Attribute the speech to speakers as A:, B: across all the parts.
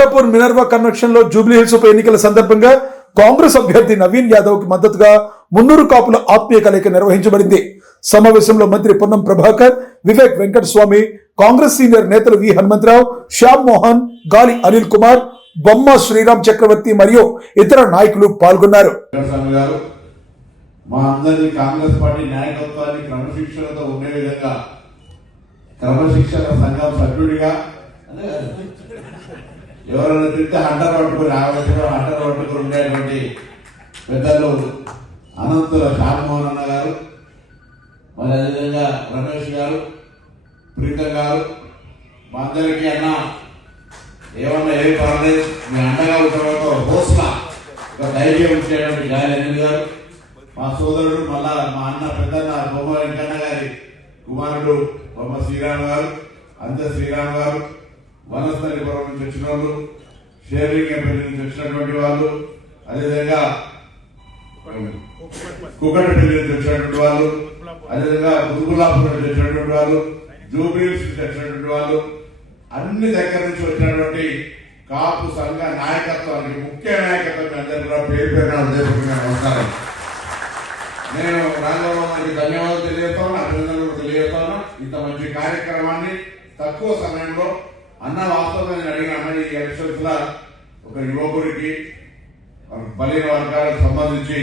A: Khanapur Minerva కన్వెన్షన్లో Jubilee Hills ఉప ఎన్నికల సందర్భంగా కాంగ్రెస్ అభ్యర్థి నవీన్ యాదవ్కి మద్దతుగా మున్నూరు కాపుల ఆత్మీయ కలయిక నిర్వహించబడింది. సమావేశంలో మంత్రి పొన్నం ప్రభాకర్ వివేక్ వెంకట స్వామి కాంగ్రెస్ సీనియర్ నేతలు వి హనుమంతరావు శ్యామ్ మోహన్ గాలి అనిల్ కుమార్ బొమ్మ శ్రీరామ్ చక్రవర్తి మరియు ఇతర నాయకులు పాల్గొన్నారు.
B: మా అందరి కాంగ్రెస్ పార్టీ నాయకత్వాన్ని క్రమశిక్షణతో ఉండే విధంగా క్రమశిక్షణ సంఘం సభ్యుడిగా ఎవరైనా తింటే హంటర్ పట్టుకుని ఆవేశంగా హంటర్ పట్టుకుని ఉండేటువంటి పెద్దలు అనంతుల శ్యామమోహన్ అన్న గారు మరి అదేవిధంగా రమేష్ గారు ప్రీతం గారు మా అందరికీ అన్న ఏమన్నా ఏమి పర్లేదు మీ అండగా ఉండడంతో హోస్లా ఒక ధైర్యం ఇచ్చేటువంటి గాలి అనిల్ గారు. మా సోదరుడు మళ్ళా మా అన్న పెద్దన్న బొమ్మ వెంకన్న గారి కుమారుడు బొమ్మ శ్రీరామ్ గారు అంత శ్రీరామ్ గారు వనస్థలిపురం నుంచి వచ్చిన వాళ్ళు షేర్లింగపల్లి నుంచి వచ్చినటువంటి వాళ్ళు అదేవిధంగా కుక్కటపల్లి నుంచి వచ్చినటువంటి వాళ్ళు అదేవిధంగా బురుగులాపురం నుంచి వచ్చినటువంటి వాళ్ళు జూబ్లీస్ నుంచి వచ్చినటువంటి వాళ్ళు అన్ని దగ్గర నుంచి వచ్చినటువంటి కాపు సంఘ నాయకత్వానికి ముఖ్య నాయకత్వం అందరూ కూడా పేరు పేరున హృదయపూర్వకంగా నమస్కారం. నేను రాఘవరావుకి ధన్యవాదాలు తెలియజేస్తాను అభినందనలు తెలియజేస్తాను ఇంత మంచి కార్యక్రమాన్ని తక్కువ సమయంలో అన్న వాస్తవం నేను అడిగిన అన్న ఈ ఎలక్షన్స్ లా ఒక యువకుడికి బలహీన వర్గాలకు సంబంధించి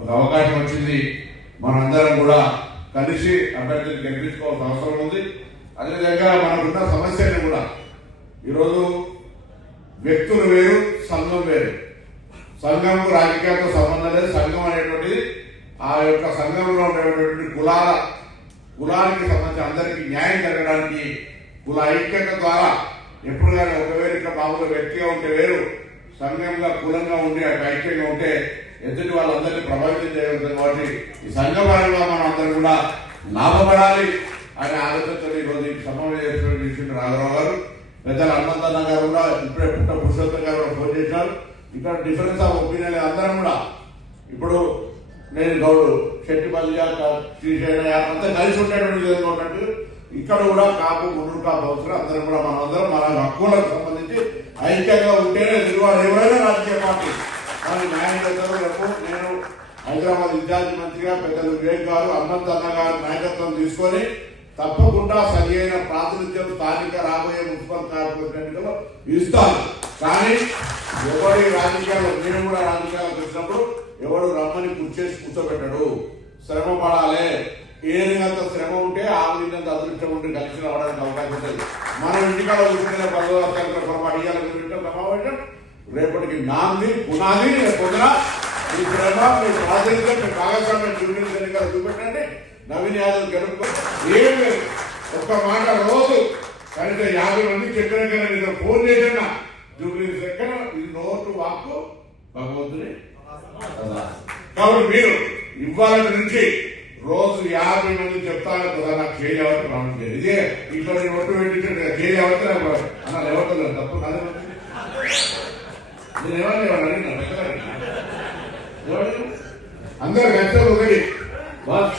B: ఒక అవకాశం వచ్చింది. మనందరం కూడా కలిసి అభ్యర్థులు గెలిపించుకోవాల్సిన అవసరం ఉంది. అదేవిధంగా మనకున్న సమస్యని కూడా. ఈరోజు వ్యక్తులు వేరు సంఘం వేరు. సంఘం రాజకీయాలతో సంబంధం లేదు. సంఘం అనేటువంటిది ఆ యొక్క సంఘంలో ఉండేటువంటి కులాల కులానికి సంబంధించి అందరికీ న్యాయం జరగడానికి కుల ఐక్యత ద్వారా ఎప్పుడు కానీ ఒక వేరు ఇక్కడ వ్యక్తిగా ఉంటే వేరు సంఘంగా కులంగా ఉండి అటు ఐక్యంగా ఉంటే ఎదుటి వాళ్ళందరినీ ప్రభావితం చేయగలుగుతుంది కాబట్టి ఈ సంఘ మనం అందరం కూడా లాభపడాలి అనే ఆలోచనతో ఈరోజు సమావేశం చేసిన రాఘరావు గారు పెద్దలు హనుమంతన్న గారు కూడా ఇప్పుడే పుట్ట పురుషోత్తం గారు కూడా ఫోన్ చేశారు. ఇక్కడ డిఫరెన్స్ ఆఫ్ ఒపీనియన్ అందరం కూడా ఇప్పుడు నేను గౌడు శెట్టిపల్లి శ్రీశైల అంతా కలిసి ఉండేటువంటి విధంగా ఉన్నట్టు ఇక్కడ కూడా కాపు గుండూరు కాపు అవసరం. అందరం కూడా మన అందరం మన హక్కులకు సంబంధించి ఐక్యంగా ఉంటేనే తిరుగుబాటు ఎవరైనా రాజకీయ పార్టీ కానీ న్యాయం చేస్తారు రేపు. నేను హైదరాబాద్ విద్యార్థి మంత్రిగా పెద్దలు వివేక్ గారు హనుమంత్ అన్న గారు నాయకత్వం తీసుకొని తప్పకుండా సరి అయిన ప్రాతినిధ్యం స్థానిక రాబోయే మున్సిపల్ కార్పొరేషన్ ఎన్నికల్లో ఇస్తాను. కానీ ఎవరి రాజకీయాలు నేను కూడా రాజకీయాలకు వచ్చినప్పుడు ఎవడు రమ్మని కూర్చేసి కూర్చోబెట్టాడు. శ్రమ పడాలి. ఏరినంత శ్రమ ఉంటే ఆవిడంత అదృష్టం ఉంటే కలిసి రావడానికి అవకాశం ఉంటుంది. మనం ఇంటికాడ కూర్చునే పదవి పొరపాటు ఇవ్వాలని సమావేశం రేపటికి నాంది పునాది పొందిన మీ శ్రమ మీ ప్రాధాన్యత మీ భాగస్వామ్యం చూపించిన ఎన్నికలు చూపెట్టండి. నవీన్ యాదవ్ గెలుపు ఏం లేదు. ఒక్క మాట రోజు కనుక యాభై మంది చెప్పిన కానీ నేను ఫోన్ చేసిన జూబ్లీ ఎక్కడ ఇది నోటు వాక్కు భగవంతుని కాబట్టి మీరు ఇవ్వాలని నుంచి రోజు యాభై మంది చెప్తాను కదా నాకు చేయవద్దు ప్రాణం చేయదు ఇదే ఇంట్లో నేను ఒట్టు పెట్టించండి చేయవద్దు నాకు అన్న లేవట్లేదు తప్పు కాదు. నేను ఎవరు ఎవరు? అందరు గంటలు ఒకటి బస్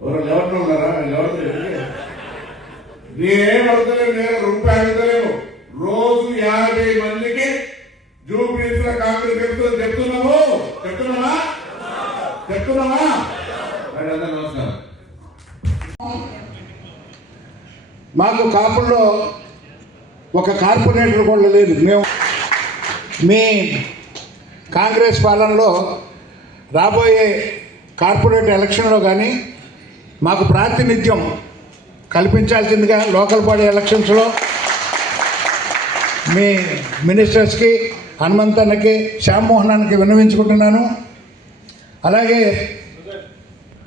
B: ఎవరు ఎవరిలో ఉన్నారా? ఎవరు నేనేం అడుగుతలేను నేను రూపాయి అడుగుతలేను. రోజు యాభై మందికి జూపిస్తున్న కాంగ్రెస్ చెప్తున్నాము. చెప్తున్నామా? చెప్తున్నామా మరి అందరూ నమస్కారం
C: మాకు కాపుల్లో ఒక కార్పొరేటర్ కూడా లేదు. మేము మీ కాంగ్రెస్ పాలనలో రాబోయే కార్పొరేట్ ఎలక్షన్లో కానీ మాకు ప్రాతినిధ్యం కల్పించాల్సిందిగా లోకల్ బాడీ ఎలక్షన్స్లో మీ మినిస్టర్స్కి హనుమంతన్నకి శ్యామ్మోహనానికి విన్నవించుకుంటున్నాను. అలాగే